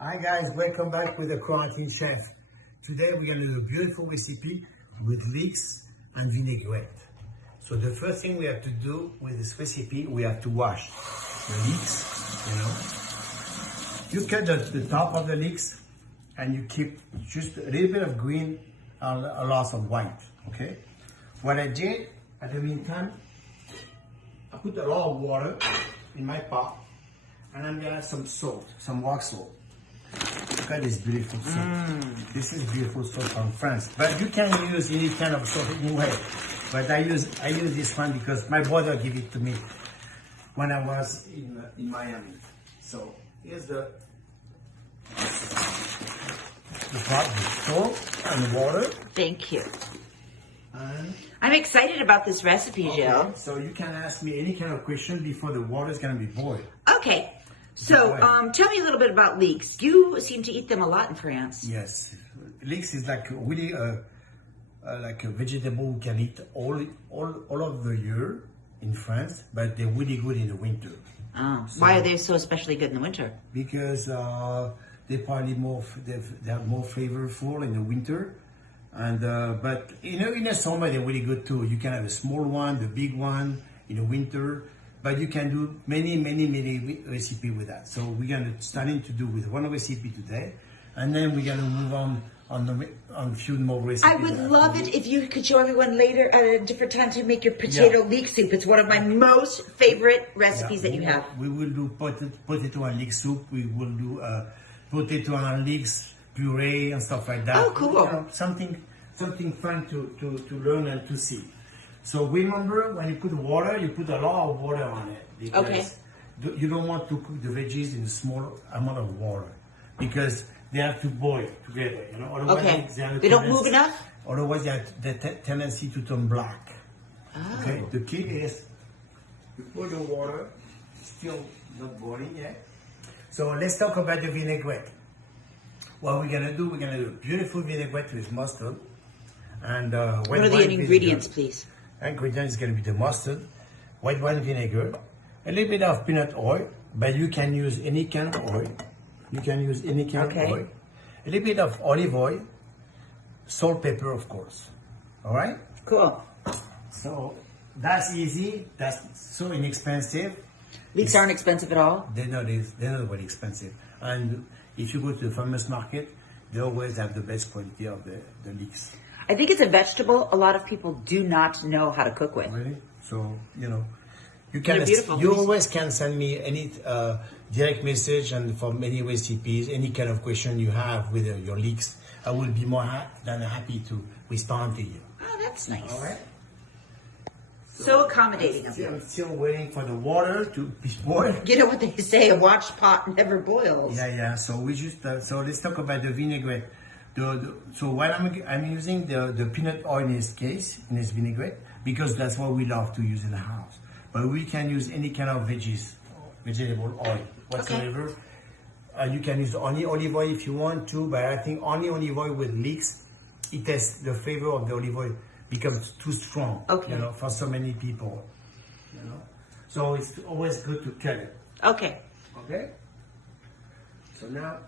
Hi guys, welcome back with the Quarantine Chef. Today we're going to do a beautiful recipe with leeks and vinaigrette. So the first thing we have to do with this recipe, we have to wash the leeks, You cut the top of the leeks and you keep just a little bit of green and a lot of white, okay? What I did at the meantime, I put a lot of water in my pot and I'm gonna add some salt, some rock salt. Look at this beautiful salt. This is beautiful salt from France. But you can use any kind of salt anyway. But I use this one because my brother gave it to me when I was in Miami. So here's the pot with salt and water. Thank you. And I'm excited about this recipe, Gilles. So you can ask me any kind of question before the water is gonna be boiled. Okay. So, tell me a little bit about leeks. You seem to eat them a lot in France. Yes, leeks is like really like a vegetable we can eat all of the year in France, but they're really good in the winter. Oh, so, why are they so especially good in the winter? Because they're probably they're more flavorful in the winter, and but in the summer they're really good too. You can have a small one, the big one in the winter. But you can do many recipes with that. So we're gonna starting to do with one recipe today, and then we're gonna move on a few more recipes. I would love it if you could show everyone later at a different time to make your potato leek soup. It's one of my most favorite recipes that you have. We will do potato and leek soup. We will do potato and leeks puree and stuff like that. Oh, cool! You know, something fun to learn and to see. So remember, when you put water, you put a lot of water on it because you don't want to cook the veggies in a small amount of water because they have to boil together. You know, otherwise they don't move enough. Otherwise, they have the tendency to turn black. Oh. Okay. The key is you put the water, still not boiling yet. So let's talk about the vinaigrette. What we're gonna do? We're gonna do a beautiful vinaigrette with mustard and what are the ingredients, please? Ingredient is going to be the mustard, white wine vinegar, a little bit of peanut oil, but you can use any kind of oil. You can use any kind of oil. A little bit of olive oil, salt, pepper, of course. All right? Cool. So that's easy. That's so inexpensive. Leeks aren't expensive at all? They're not very expensive. And if you go to the farmer's market, they always have the best quality of the leeks. I think it's a vegetable a lot of people do not know how to cook with. Really? So, you know, you always can send me any direct message and from any recipes, any kind of question you have with your leeks. I will be more than happy to respond to you. Oh, that's nice. All right? So accommodating of you. I'm still waiting for the water to be boiled. You know what they say, a watched pot never boils. Yeah. So we just, so let's talk about the vinaigrette. So what I'm using the peanut oil in this case, in this vinaigrette, because that's what we love to use in the house. But we can use any kind of vegetable oil whatsoever. You can use only olive oil if you want to, but I think only olive oil with leeks, the flavor of the olive oil becomes too strong. Okay. You know, for so many people. You know, so it's always good to cut it. Okay. Okay. So now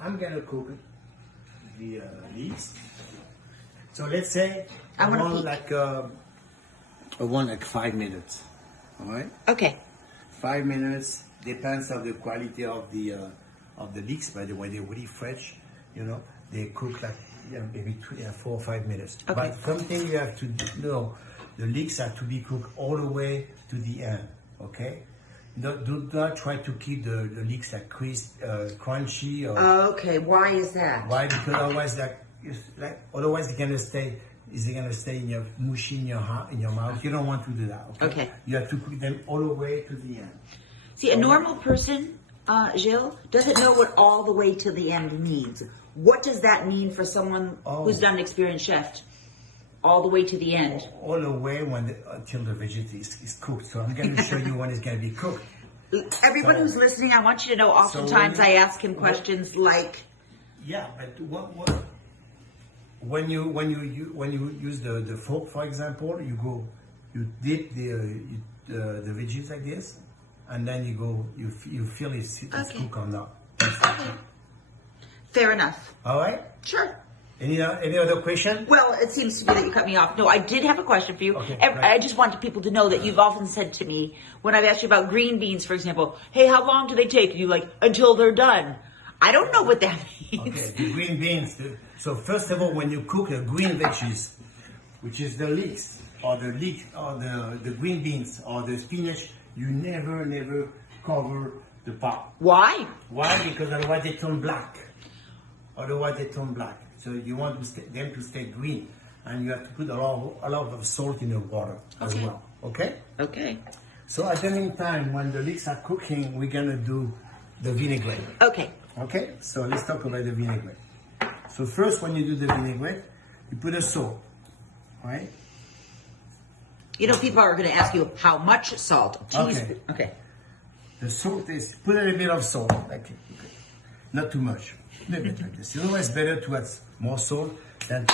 I'm gonna cook it. The leeks. So let's say I want like 5 minutes. All right. Okay. 5 minutes depends on the quality of the leeks. By the way, they're really fresh. You know, they cook like maybe 4 or 5 minutes. Okay. But something you have to know: the leeks have to be cooked all the way to the end. Okay. Do not try to keep the leeks like crunchy. Okay, why is that? Why? Because otherwise they're gonna stay. They're gonna stay in your mushy in your mouth. You don't want to do that. Okay. You have to cook them all the way to the end. See, a normal person, Gilles, doesn't know what all the way to the end means. What does that mean for someone who's not an experienced chef? All the way to the end. All the way until the vegetable is cooked. So I'm going to show you when it's going to be cooked. Everyone who's listening, I want you to know. Oftentimes, I ask him questions like. Yeah, but when you use the fork, for example, you dip the veggies like this, and then you feel it's cooked or not. Okay. Fair enough. All right? Sure. Any other question? Well, it seems to me that you cut me off. No, I did have a question for you. Okay, I just wanted people to know that you've often said to me, when I've asked you about green beans, for example, hey, how long do they take? And you like, until they're done. I don't know what that means. Okay, the green beans. So first of all, when you cook a green veggies, which is the leeks, or the green beans, or the spinach, you never cover the pot. Why? Why? Because otherwise they turn black. So you want them to stay green, and you have to put a lot of salt in the water as well. Okay? Okay. So at the meantime, when the leeks are cooking, we're gonna do the vinaigrette. Okay. Okay? So let's talk about the vinaigrette. So first, when you do the vinaigrette, you put a salt, right? You know, people are going to ask you how much salt. Okay. Okay. The salt is, put a little bit of salt, like not too much. A little bit like this. It's always better to add more salt than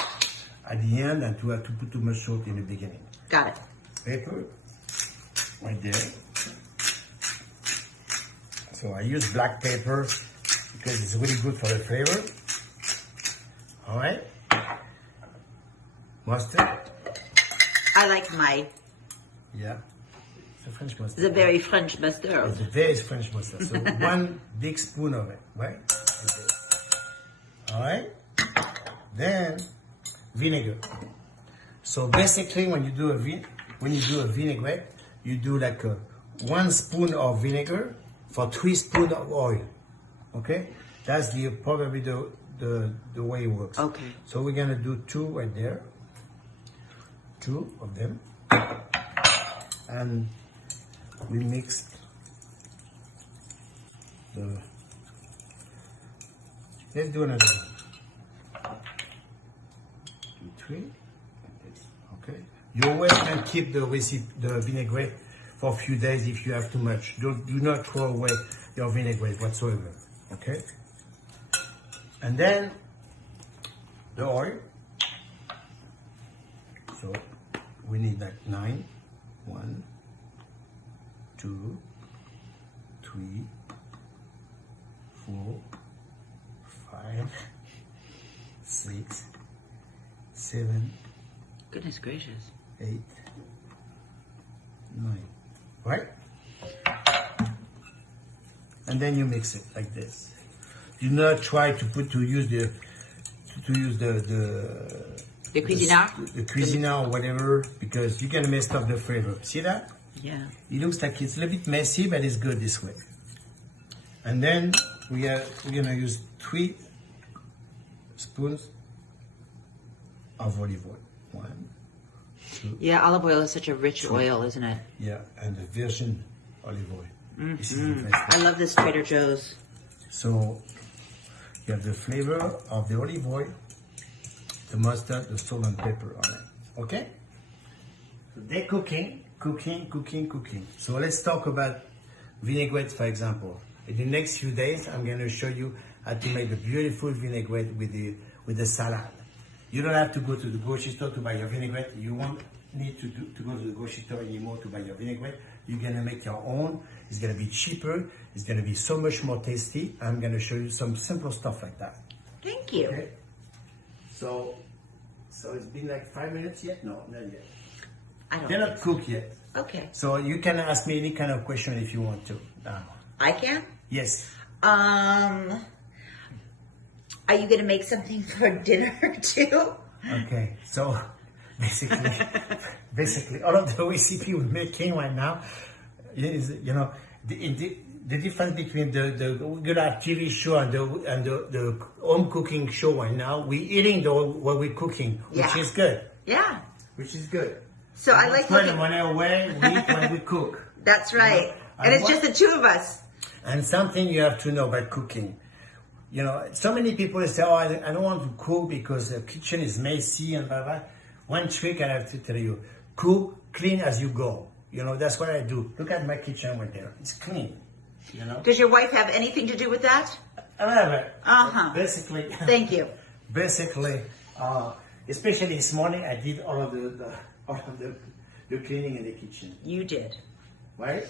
at the end than to have to put too much salt in the beginning. Got it. Pepper, right there. So I use black pepper because it's really good for the flavor. All right. Mustard. I like my, Yeah. It's a French mustard. the very French mustard. It's a very French mustard. So 1 big spoon of it, right? Okay. All right. Then vinegar. So basically, when you do a vinaigrette, you do like 1 spoon of vinegar for 3 spoons of oil. Okay, that's probably the way it works. Okay. So we're gonna do 2 right there. 2 of them, and we mix the. Let's do another one. 2, 3. Okay. You always can keep the vinaigrette for a few days if you have too much. Do not throw away your vinaigrette whatsoever. Okay. And then the oil. So we need like 9. 1, 2, 3, 4, 5, 6, 7, Goodness gracious. 8, 9. Right? And then you mix it like this. Do not try to use the Cuisinart? the Cuisinart or whatever, because you're gonna mess up the flavor. See that? Yeah. It looks like it's a little bit messy, but it's good this way. And then we're gonna use 3 spoons of olive oil. 1, 2. Yeah, olive oil is such a rich oil, isn't it? Yeah, and the virgin olive oil. This is the best. I love this Trader Joe's. So you have the flavor of the olive oil, the mustard, the salt and pepper on it. Okay? So they're cooking. So let's talk about vinaigrette, for example. In the next few days, I'm going to show you how to make a beautiful vinaigrette with the salad. You don't have to go to the grocery store to buy your vinaigrette. You won't need to go to the grocery store anymore to buy your vinaigrette. You're going to make your own. It's going to be cheaper. It's going to be so much more tasty. I'm going to show you some simple stuff like that. Thank you. Okay? So it's been like 5 minutes yet? No, not yet. They're not cooked yet. Okay. So you can ask me any kind of question if you want to. I can? Yes. Are you going to make something for dinner too? Okay. So basically, all of the recipe we're making right now is, the difference between the regular TV show and the home cooking show right now. We're eating what we're cooking, which is good. Yeah. Which is good. So I like looking. Money away. We eat when we cook. That's right. And it's just the 2 of us. And something you have to know about cooking. So many people say, "Oh, I don't want to cook because the kitchen is messy and blah blah." One trick I have to tell you: cook clean as you go. That's what I do. Look at my kitchen right there; it's clean. Does your wife have anything to do with that? I have it. Uh-huh. Basically. Thank you. Basically, especially this morning, I did all of the cleaning in the kitchen. You did. Right?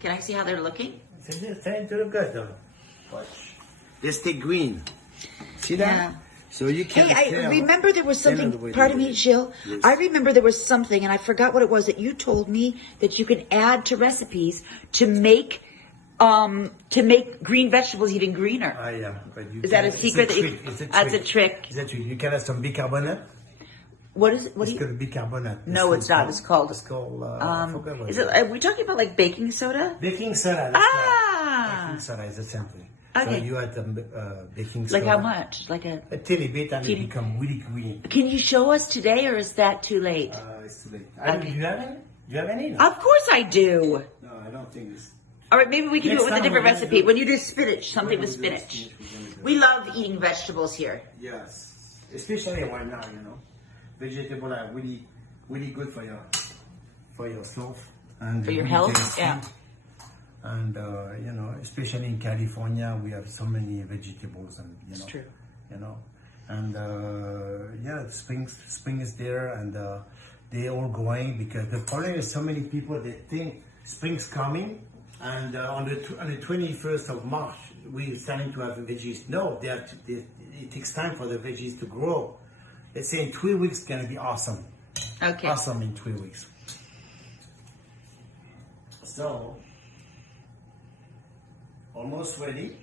Can I see how they're looking? They're starting to look good though. Watch. They stay green. See that? Yeah. So you can. Hey, I remember there was something. the way Pardon to me, do it. Gilles. Yes. I remember there was something, and I forgot what it was that you told me that you can add to recipes to make green vegetables even greener. Yeah, but you Is that a can- secret? It's a trick. That's a trick. It's a trick. You can have some bicarbonate. What is it? What It's do you? called bicarbonate. No, it's not. It's called. It's called. I forgot what Is it it? Are we talking about like baking soda? Baking soda. That's right. Ah. Baking soda is the same thing. Okay. So you add baking soda. Like how much? Like a. A teeny bit, and Teeny- it become really green. Can you show us today, or is that too late? It's too late. Okay. Do you have any? Do you have any? No, Of course I do. I don't think it's. All right, maybe we can do Next it with a time different we're gonna recipe. do- When you do spinach, something When with we do spinach. spinach, we're gonna do- We love eating vegetables here. Yes, especially right now, vegetables are really, really good for yourself and For your really health, tasty. yeah. And especially in California, we have so many vegetables, and It's true. and spring is there, and they all going because the problem is so many people they think spring's coming, and on the 21st of March we're starting to have veggies. No, it takes time for the veggies to grow. Let's say in 3 weeks it's gonna be awesome. Okay. Awesome in 3 weeks. So almost ready.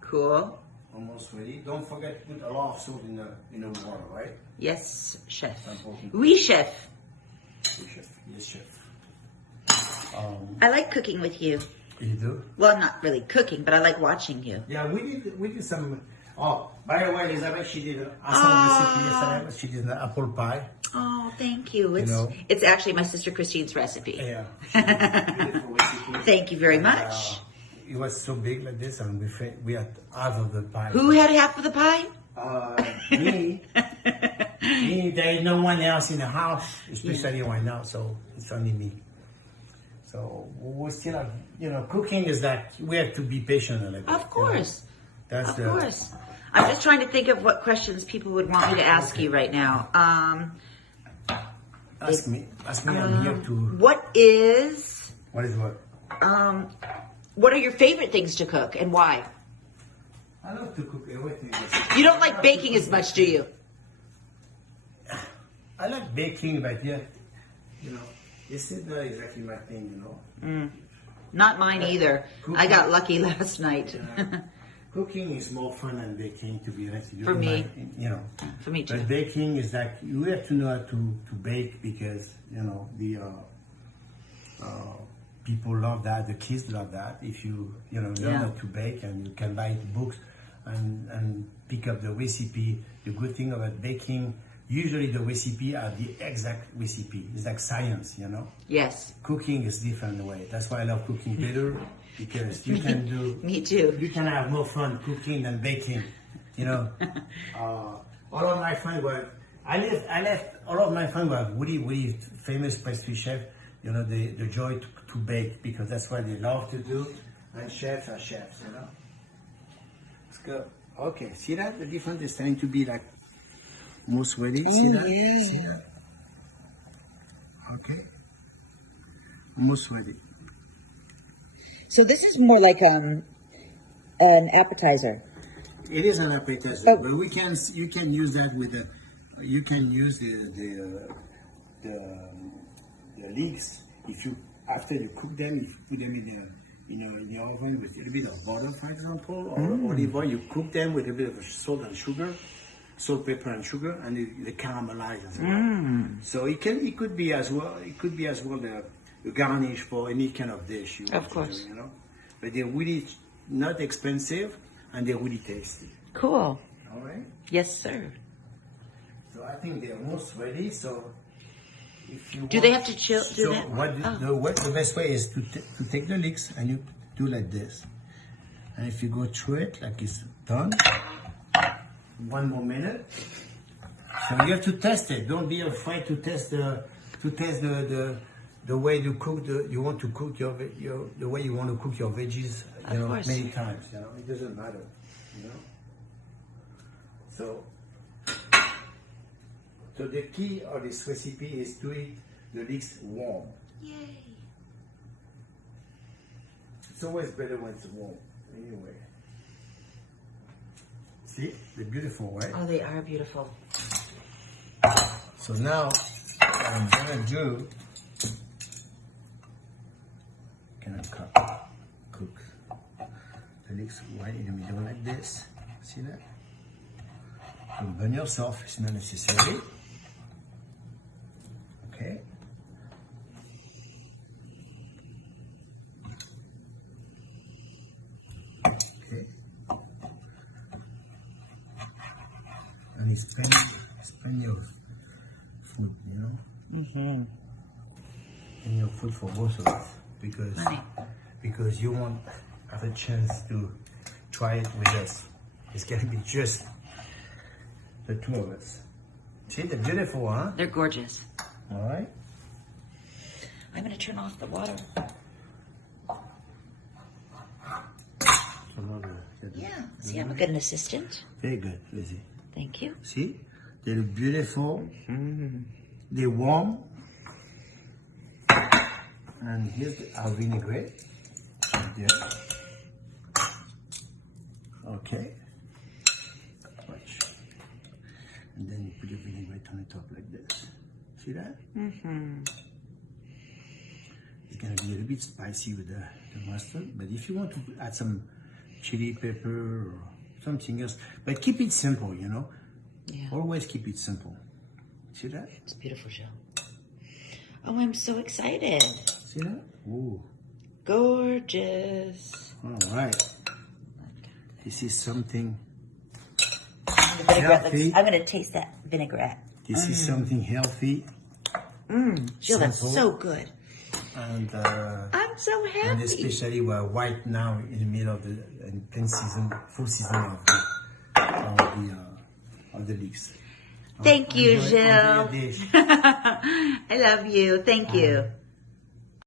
Cool. Almost ready. Don't forget to put a lot of salt in the water, right? Yes, chef. Important. Oui, chef. Yes, chef. Yes, chef. I like cooking with you. You do? Well, not really cooking, but I like watching you. Yeah, we did some. Oh, by the way, Elizabeth, she did an awesome recipe yesterday. She did an apple pie. Oh, thank you. It's know. it's actually my sister Christine's recipe. Yeah. She did a beautiful recipe. Thank you very And, much. it was so big like this, and we had half of the pie. Who had half of the pie? Me. Me. There is no one else in the house, especially right now. So it's only me. So we still have, cooking is that we have to be patient a little bit. Of course. That's Of the. course. I'm just trying to think of what questions people would want me to ask you right now. Ask me. I'm here to. What is What is what? what are your favorite things to cook and why? I love to cook everything. You don't like baking as much, do you? I like baking, but yeah, this is not exactly my thing, Not mine either. I got lucky last night. Cooking is more fun than baking, to be honest with you. For me. For me But too. baking is like you have to know how to bake because the people love that, the kids love that. If you learn Yeah. how to bake and you can buy books and pick up the recipe. The good thing about baking, usually the recipe are the exact recipe. It's like science, Yes. Cooking is different way. That's why I love cooking better because you can do. Me too. You can have more fun cooking than baking. All of my friends were. I left. All of my friends were really, really famous pastry chefs. The joy to bake because that's what they love to do. And chefs are chefs. Let's go. Okay. See that the difference is starting to be like almost ready. See that? yeah. See that? Okay. Almost ready. So this is more like an appetizer. It is an appetizer, Oh. but you can use that with you can use the leeks if you after you cook them, if you put them in the oven with a little bit of butter, for example, or olive oil. You cook them with a bit of salt and sugar, salt, pepper, and sugar, and they caramelize as well. So it could be as well. It could be as well the garnish for any kind of dish. Of course. But they're really not expensive and they're really tasty. Cool. All right. Yes, sir. So I think they're almost ready. So if you Do they have to chill? Do So they? the best way is to take the leeks and you do like this. And if you go through it like it's done, one more minute. So you have to test it. Don't be afraid to test the way you cook you want to cook the way you want to cook your veggies. Of course. Many times. It doesn't matter. So the key of this recipe is to eat the leeks warm. Yay. It's always better when it's warm. Anyway. See, they're beautiful, right? Oh, they are beautiful. So now, what I'm gonna do, gonna cook the leeks right in the middle like this. See that? Don't burn yourself, it's not necessary. Okay. Okay. And it's plenty of food, you know? Mm-hmm. And your food for both of us because you won't have a chance to try it with us. It's gonna be just the two of us. See, they're beautiful, huh? They're gorgeous. All right. I'm going to turn off the water. Yeah. See, I'm a good assistant. Very good, Lizzie. Thank you. See, they look beautiful. They're warm. And here's our vinaigrette. Right there. Okay. Watch. And then you put your vinaigrette on the top like this. See that? Mm-hmm. It's gonna be a little bit spicy with the mustard, but if you want to add some chili pepper or something else, but keep it simple, you know? Yeah. Always keep it simple. See that? It's beautiful, Gilles. Oh, I'm so excited. See that? Ooh. Gorgeous. All right. This is something Vinaigrette healthy. I'm going to taste that vinaigrette. This is something healthy. Gilles, that's Simple. so good. And I'm so happy. and especially we're right now in the middle of the full season of the leeks. Thank you, Enjoy Gilles. your dish. I love you. Thank you.